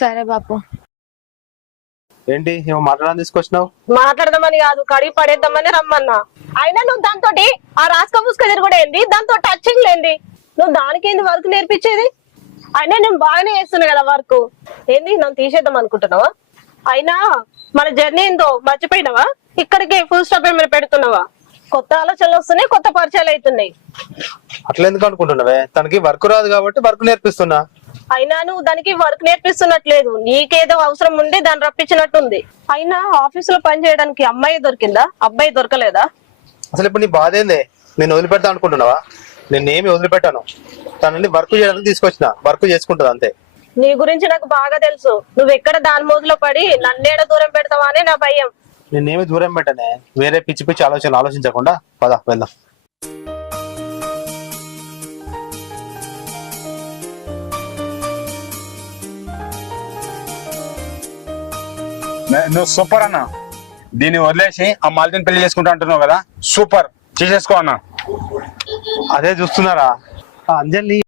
సరే బాపు. ఏంటి ఏమో మాట్లాడాలని తీసుకొచ్చినావు? మాట్లాడదామని కాదు, కడిగి పడేద్దామని రమ్మన్నా. అయినా నువ్వు దాంతో ఆ రాసుక పూసుక తిరుగుడు ఏంది, దాంతో టచింగ్ లేంది, నువ్వు దానికేంది వర్క్ నేర్పించేది? అయినా నేను బాగానే చేస్తున్నా కదా వర్క్, ఏంది నన్ను తీసేద్దాం అనుకుంటున్నావా? అయినా మన జర్నీ ఏందో మర్చిపోయినావా? ఇక్కడికి ఫుల్ స్టాప్ ఏమైనా పెడుతున్నావా? కొత్త ఆలోచనలు వస్తున్నాయి, కొత్త పరిచయాలు అవుతున్నాయి. అట్లా ఎందుకు అనుకుంటున్నావే? తనకి వర్క్ రాదు కాబట్టి వర్క్ నేర్పిస్తున్నా. అయినా నువ్వు దానికి వర్క్ నేర్పిస్తున్నట్లేదు, నీకేదో అవసరం ఉండి దాన్ని రప్పించినట్టుంది. అయినా ఆఫీసులో పని చేయడానికి అమ్మాయి దొరికిందా, అబ్బాయి దొరకలేదా? అసలు ఇప్పుడు నీ బాధ ఏందే? నేను వదిలిపెడతా అనుకుంటున్నావా? నేనేమి వదిలిపెట్టాను. తనని వర్క్ చేయడానికి తీసుకొచ్చిన, వర్క్ చేసుకుంటది అంతే. నీ గురించి నాకు బాగా తెలుసు, నువ్వు ఎక్కడ దాని మోజులో పడి నన్నేడ దూరం పెడతావా అని నా భయం. నేనేమి దూరం పెట్టనే, వేరే పిచ్చి పిచ్చి ఆలోచనలు ఆలోచించకుండా పద వెళ్దాం. నువ్వు సూపర్ అన్న. దీన్ని వదిలేసి ఆ మాలతిని పెళ్లి చేసుకుంటా అంటున్నావు కదా, సూపర్, చేసేసుకో అన్న. అదే చూస్తున్నారా అంజలి